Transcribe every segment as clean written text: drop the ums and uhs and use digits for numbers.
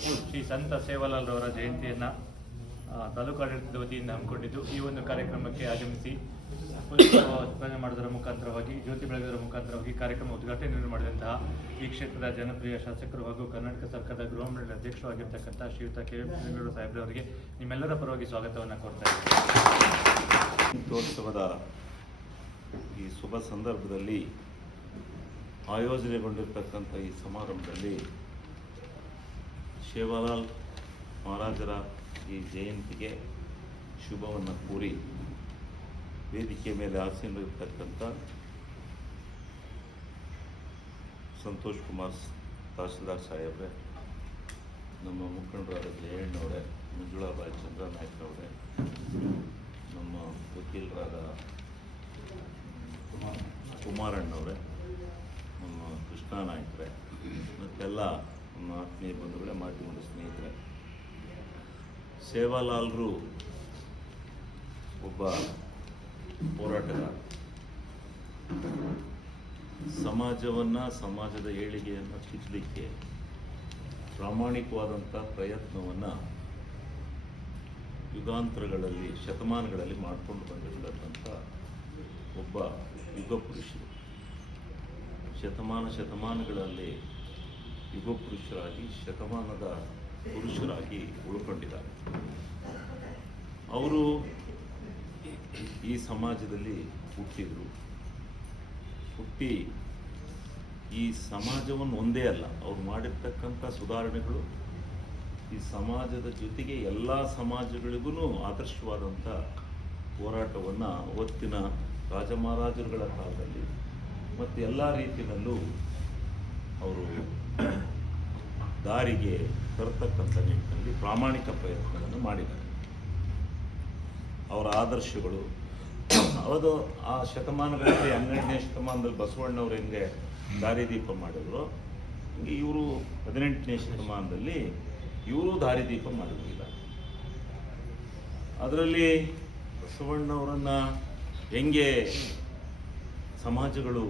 ಶ್ರೀ ಸಂತ ಸೇವಾಲಾಲ್ ರವರ ಜಯಂತಿಯನ್ನು ತಾಲೂಕು ಆಡಳಿತದ ವತಿಯಿಂದ ಹಮ್ಮಿಕೊಂಡಿದ್ದು ಈ ಒಂದು ಕಾರ್ಯಕ್ರಮಕ್ಕೆ ಆಗಮಿಸಿ ಪುಷ್ಪವರ್ಪಣೆ ಮಾಡೋದರ ಮುಖಾಂತರವಾಗಿ ಜ್ಯೋತಿ ಬೆಳಗೋದರ ಮುಖಾಂತರವಾಗಿ ಕಾರ್ಯಕ್ರಮ ಉದ್ಘಾಟನೆ ಮಾಡಿದಂತಹ ಈ ಕ್ಷೇತ್ರದ ಜನಪ್ರಿಯ ಶಾಸಕರು ಹಾಗೂ ಕರ್ನಾಟಕ ಸರ್ಕಾರದ ಗೃಹ ಮಂಡಳಿ ಅಧ್ಯಕ್ಷರು ಆಗಿರ್ತಕ್ಕಂಥ ಶ್ರೀಯುತ ಕೆ ವೆಂಕಟೇಗೌಡ ಸಾಹೇಬ್ರವರಿಗೆ ನಿಮ್ಮೆಲ್ಲರ ಪರವಾಗಿ ಸ್ವಾಗತವನ್ನು ಕೊಡ್ತಾ ಇದ್ದೀನಿ. ರಥೋತ್ಸವದ ಈ ಶುಭ ಸಂದರ್ಭದಲ್ಲಿ ಆಯೋಜನೆಗೊಂಡಿರ್ತಕ್ಕಂಥ ಈ ಸಮಾರಂಭದಲ್ಲಿ ಸೇವಾಲಾಲ್ ಮಹಾರಾಜರ ಈ ಜಯಂತಿಗೆ ಶುಭವನ್ನು ಕೋರಿ ವೇದಿಕೆ ಮೇಲೆ ಆಸೀನರಿರ್ತಕ್ಕಂಥ ಸಂತೋಷ್ ಕುಮಾರ್ ತಹಸೀಲ್ದಾರ್ ಸಾಹೇಬ್ರೆ, ನಮ್ಮ ಮುಖಂಡರಾದ ಜಯಣ್ಣವರೇ, ಮಂಜುಳಾಬಾಯಿ ಚಂದ್ರನಾಯ್ಕರವರೇ, ನಮ್ಮ ವಕೀಲರಾದ ಕುಮಾರಣ್ಣವರೇ, ನಮ್ಮ ಕೃಷ್ಣ ನಾಯ್ಕರೇ, ಮತ್ತೆಲ್ಲ ನಮ್ಮ ಆತ್ಮೀಯ ಬಂಧುಗಳೇ, ಮಾಧ್ಯಮದ ಸ್ನೇಹಿತರೆ, ಸೇವಾಲಾಲ್ರು ಒಬ್ಬ ಹೋರಾಟಗಾರ. ಸಮಾಜದ ಏಳಿಗೆಯನ್ನು ಹೆಚ್ಚಲಿಕ್ಕೆ ಪ್ರಾಮಾಣಿಕವಾದಂಥ ಪ್ರಯತ್ನವನ್ನು ಯುಗಾಂತರಗಳಲ್ಲಿ ಶತಮಾನಗಳಲ್ಲಿ ಮಾಡಿಕೊಂಡು ಬಂದಿರತಕ್ಕಂಥ ಒಬ್ಬ ಯುಗ ಪುರುಷರು. ಶತಮಾನಗಳಲ್ಲಿ ಯುಗ ಪುರುಷರಾಗಿ ಶತಮಾನದ ಪುರುಷರಾಗಿ ಉಳ್ಕೊಂಡಿದ್ದಾರೆ. ಅವರು ಈ ಸಮಾಜದಲ್ಲಿ ಹುಟ್ಟಿ ಈ ಸಮಾಜವನ್ನು ಒಂದೇ ಅಲ್ಲ, ಅವ್ರು ಮಾಡಿರ್ತಕ್ಕಂಥ ಸುಧಾರಣೆಗಳು ಈ ಸಮಾಜದ ಜೊತೆಗೆ ಎಲ್ಲ ಸಮಾಜಗಳಿಗೂ ಆದರ್ಶವಾದಂಥ ಹೋರಾಟವನ್ನು ಅವತ್ತಿನ ರಾಜಮಹಾರಾಜರುಗಳ ಕಾಲದಲ್ಲಿ ಮತ್ತು ಎಲ್ಲ ರೀತಿಯಲ್ಲೂ ಅವರು ದಾರಿಗೆ ತರತಕ್ಕಂಥ ನಿಟ್ಟಿನಲ್ಲಿ ಪ್ರಾಮಾಣಿಕ ಪ್ರಯತ್ನವನ್ನು ಮಾಡಿದ್ದಾರೆ. ಅವರ ಆದರ್ಶಗಳು ಅದು ಆ ಶತಮಾನಗಳಲ್ಲಿ 12ನೇ ಶತಮಾನದಲ್ಲಿ ಬಸವಣ್ಣವ್ರು ಹೆಂಗೆ ದಾರಿದೀಪ ಮಾಡಿದ್ರು, ಹಂಗೆ ಇವರು 18ನೇ ಶತಮಾನದಲ್ಲಿ ಇವರು ದಾರಿದೀಪ ಮಾಡಿದ್ದಾರೆ. ಅದರಲ್ಲಿ ಬಸವಣ್ಣವರನ್ನು ಹೆಂಗೆ ಸಮಾಜಗಳು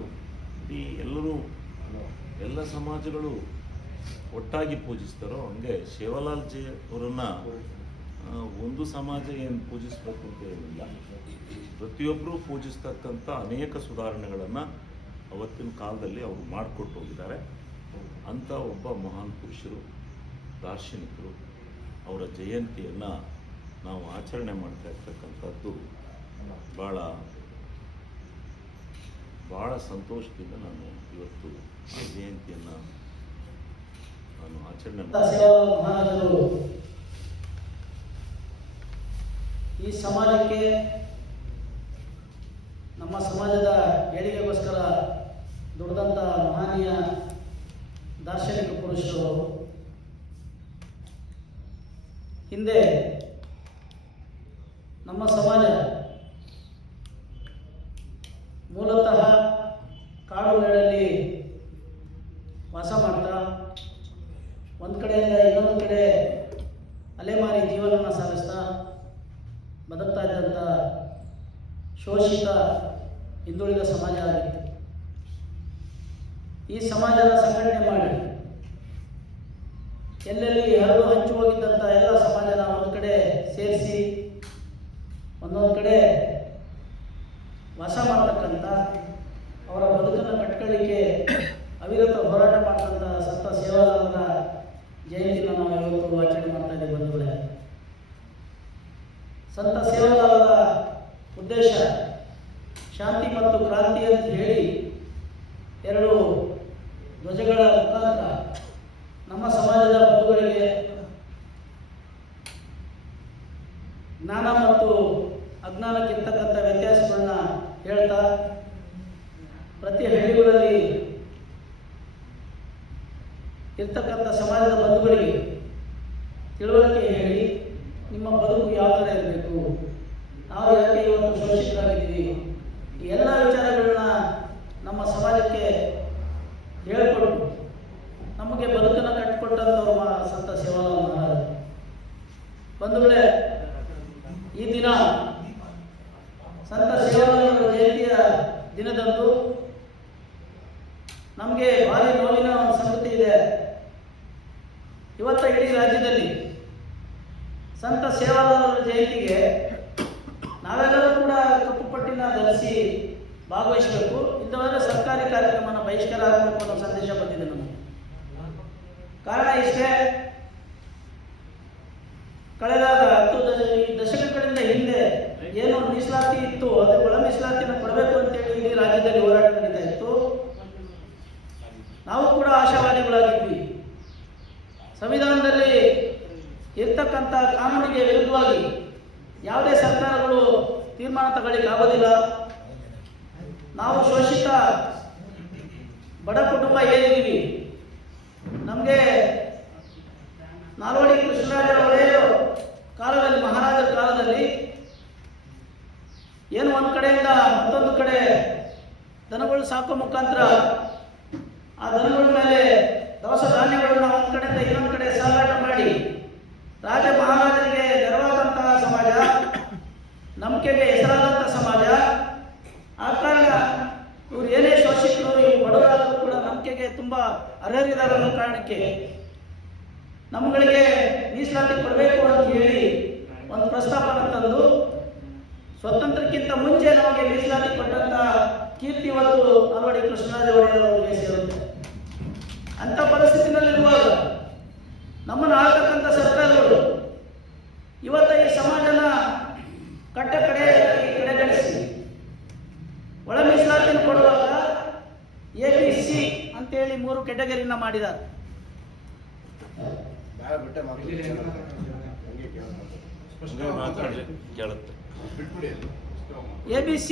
ಎಲ್ಲ ಸಮಾಜಗಳು ಒಟ್ಟಾಗಿ ಪೂಜಿಸ್ತಾರೋ ಹಂಗೆ ಸೇವಾಲಾಲ್ ಜಿ ಅವರನ್ನು ಒಂದು ಸಮಾಜ ಏನು ಪೂಜಿಸಬೇಕು ಅಂತ ಏನಿಲ್ಲ, ಪ್ರತಿಯೊಬ್ಬರೂ ಪೂಜಿಸ್ತಕ್ಕಂಥ ಅನೇಕ ಸುಧಾರಣೆಗಳನ್ನು ಅವತ್ತಿನ ಕಾಲದಲ್ಲಿ ಅವರು ಮಾಡಿಕೊಟ್ಟು ಹೋಗಿದ್ದಾರೆ. ಅಂಥ ಒಬ್ಬ ಮಹಾನ್ ಪುರುಷರು, ದಾರ್ಶನಿಕರು, ಅವರ ಜಯಂತಿಯನ್ನು ನಾವು ಆಚರಣೆ ಮಾಡ್ತಾ ಇರ್ತಕ್ಕಂಥದ್ದು ಭಾಳ ಸಂತೋಷದಿಂದ ನಾನು ಇವತ್ತು ಆ ಜಯಂತಿಯನ್ನು ನಾನು ಆಚರಣೆ ಮಹಾರಾಜರು ಈ ಸಮಾಜಕ್ಕೆ, ನಮ್ಮ ಸಮಾಜದ ಏಳಿಗೆಗೋಸ್ಕರ ದುಡಿದಂಥ ಮಹನೀಯ ದಾರ್ಶನಿಕ ಪುರುಷರು. ಹಿಂದೆ ನಮ್ಮ ಸಮಾಜ ಮೂಲತಃ ಕಾಡುಗಳಲ್ಲಿ ವಾಸ ಮಾಡ್ತಾ ಒಂದು ಕಡೆಯಿಂದ ಇನ್ನೊಂದು ಕಡೆ ಅಲೆಮಾರಿ ಜೀವನವನ್ನು ಸಾಗಿಸ್ತಾ ಬದುಕ್ತಾ ಇದ್ದಂಥ ಶೋಷಿತ ಹಿಂದುಳಿದ ಸಮಾಜ ಆಗಿತ್ತು. ಈ ಸಮಾಜದ ಸಂಘಟನೆ ಮಾಡಿ ಎಲ್ಲೆಲ್ಲಿ ಹರಿದು ಹಂಚು ಹೋಗಿದ್ದಂಥ ಎಲ್ಲ ಸಮಾಜನ ಒಂದು ಕಡೆ ಸೇರಿಸಿ ಒಂದೊಂದು ಕಡೆ ವಾಸ ಮಾಡತಕ್ಕಂಥ, ಅವರ ಬದುಕನ್ನು ಕಟ್ಕೊಳ್ಳಿಕ್ಕೆ ಅವಿರತ ಹೋರಾಟ ಮಾಡ್ತಕ್ಕಂಥ ಸಂತ ಸೇವಾಲಾಲರ ಜಯಂತಿನ ನಾವು ಇವತ್ತು ಆಚರಣೆ ಮಾಡ್ತಾ ಇದ್ದೀವಿ ಬಂಧುಗಳೇ. ಸಂತ ಸೇವಾಲಾಲರ ಉದ್ದೇಶ ಶಾಂತಿ ಮತ್ತು ಕ್ರಾಂತಿ ಅಂತ ಹೇಳಿ ಎರಡು ಧ್ವಜಗಳ ಮುಖಾಂತರ ನಮ್ಮ ಸಮಾಜದ ಬಂಧುಗಳಿಗೆ ಜ್ಞಾನ ಮತ್ತು ಅಜ್ಞಾನಕ್ಕಿರ್ತಕ್ಕಂಥ ವ್ಯತ್ಯಾಸಗಳನ್ನ ಹೇಳ್ತಾ, ಪ್ರತಿ ಹಳ್ಳಿಗಳಲ್ಲಿ ಇರ್ತಕ್ಕಂಥ ಸಮಾಜದ ಬಂಧುಗಳಿಗೆ ತಿಳುವಳಿಕೆ ಹೇಳಿ, ನಿಮ್ಮ ಬದುಕು ಯಾವ ಥರ ಇರಬೇಕು, ನಾವು ಯಾಕೆ ಇವತ್ತು ಶೋಷಿತರಾಗಿದ್ದೀವಿ, ಈ ಎಲ್ಲ ವಿಚಾರಗಳನ್ನ ನಮ್ಮ ಸಮಾಜಕ್ಕೆ ಹೇಳಿಕೊಟ್ಟು ನಮಗೆ ಬದುಕನ್ನು ಕಟ್ಟಿಕೊಟ್ಟಂಥವ್ರು ಸಂತ ಸೇವಾಲಾಲ್ ಮಹಾರಾಜರು. ಬಂಧುಗಳೇ, ಈ ದಿನ ಸಂತ ಸೇವಾಲಾಲ್ ಜಯಂತಿಯ ದಿನದಂದು ನಮಗೆ ಭಾರಿ ನೋವಿನ ಒಂದು ಸಂಗತಿ ಇದೆ. ಇವತ್ತು ಇಡೀ ರಾಜ್ಯದಲ್ಲಿ ಸಂತ ಸೇವಾಲಾಲರ ಜಯಂತಿಗೆ ನಾವೆಲ್ಲರೂ ಕೂಡ ಕಪ್ಪು ಪಟ್ಟಿನ ಧರಿಸಿ ಭಾಗವಹಿಸಬೇಕು. ಇಲ್ಲವಾದರೆ ಸರ್ಕಾರಿ ಕಾರ್ಯಕ್ರಮನ ಬಹಿಷ್ಕಾರ ಆಗಬೇಕು ಅನ್ನೋ ಸಂದೇಶ ಬಂದಿದೆ ನಮಗೆ. ಕಾರಣ ಇಷ್ಟೇ, ಕಳೆದ 10 ದಶಕಗಳಿಂದ ಹಿಂದೆ ಏನು ಮೀಸಲಾತಿ ಇತ್ತು, ಅದೇ ಒಳ ಮೀಸಲಾತಿಯನ್ನು ಕೊಡಬೇಕು ಅಂತೇಳಿ ಇಡೀ ರಾಜ್ಯದಲ್ಲಿ ಹೋರಾಟ ನಡೀತಾ ಇತ್ತು. ನಾವು ಕೂಡ ಆಶಾವಾದಿಗಳಾಗಿದ್ವಿ. ಸಂವಿಧಾನದಲ್ಲಿ ಇರ್ತಕ್ಕಂಥ ಕಾನೂನಿಗೆ ವಿರುದ್ಧವಾಗಿ ಯಾವುದೇ ಸರ್ಕಾರಗಳು ತೀರ್ಮಾನ ತಗೊಳ್ಳಿಕ್ಕೆ ಆಗೋದಿಲ್ಲ. ನಾವು ಶೋಷಿತ ಬಡ ಕುಟುಂಬ ಏನಿದ್ದೀವಿ, ನಮಗೆ ನಾಲ್ವಡಿ ಕೃಷ್ಣರಾಜ ಒಡೆಯರ್ ಕಾಲದಲ್ಲಿ, ಮಹಾರಾಜರ ಕಾಲದಲ್ಲಿ ಏನು ಒಂದು ಕಡೆಯಿಂದ ಮತ್ತೊಂದು ಕಡೆ ದನಗಳು ಸಾಕೋ ಮುಖಾಂತರ ಆ ದನಗಳ ಮೇಲೆ ದವಸ ಧಾನ್ಯಗಳನ್ನು ಒಂದು ಕಡೆಯಿಂದ ಇನ್ನೊಂದು ಕಡೆ ಸಾಗಾಟ ಮಾಡಿ ರಾಜ ಮಹಾರಾಜರಿಗೆ ನೆರವಾದಂತಹ ಸಮಾಜ, ನಂಬಿಕೆಗೆ ಹೆಸರಾದಂಥ ಸಮಾಜ. ಆ ಕಾರಣ ಇವರು ಏನೇ ಶೋಷಿತರು, ಇವರು ಬಡವರಾದರೂ ಕೂಡ ನಂಬಿಕೆಗೆ ತುಂಬ ಅರ್ಹರಿದ್ದಾರೆ ಅನ್ನೋ ಕಾರಣಕ್ಕೆ ನಮ್ಮಗಳಿಗೆ ಮೀಸಲಾತಿ ಕೊಡಬೇಕು ಅಂತ ಹೇಳಿ ಒಂದು ಪ್ರಸ್ತಾಪನ ತಂದು ಸ್ವತಂತ್ರಕ್ಕಿಂತ ಮುಂಚೆ ನಮಗೆ ಮೀಸಲಾತಿ ಕೊಟ್ಟಂತ ಕೀರ್ತಿ ಇವತ್ತು ನಾಲ್ವಡಿ ಕೃಷ್ಣರಾಜ ಒಡೆಯರ್ ಅವರಿಗೆ ಸೇರುತ್ತೆ. ಅಂಥ ಪರಿಸ್ಥಿತಿನಲ್ಲಿರುವಾಗ ನಮ್ಮನ್ನು ಆಳ್ತಕ್ಕಂಥ ಸರ್ಕಾರಗಳು ಇವತ್ತು ಈ ಸಮಾಜನ ಕಡೆಗಣಿಸಿ ಒಳ ಮೀಸಲಾತಿಯನ್ನು ಕೊಡುವಾಗ ABC ಅಂತೇಳಿ 3 ಕೆಟಗರಿನ ಮಾಡಿದ್ದಾರೆ. ಮಾತಾಡಿ ಕೇಳುತ್ತೆ. ABC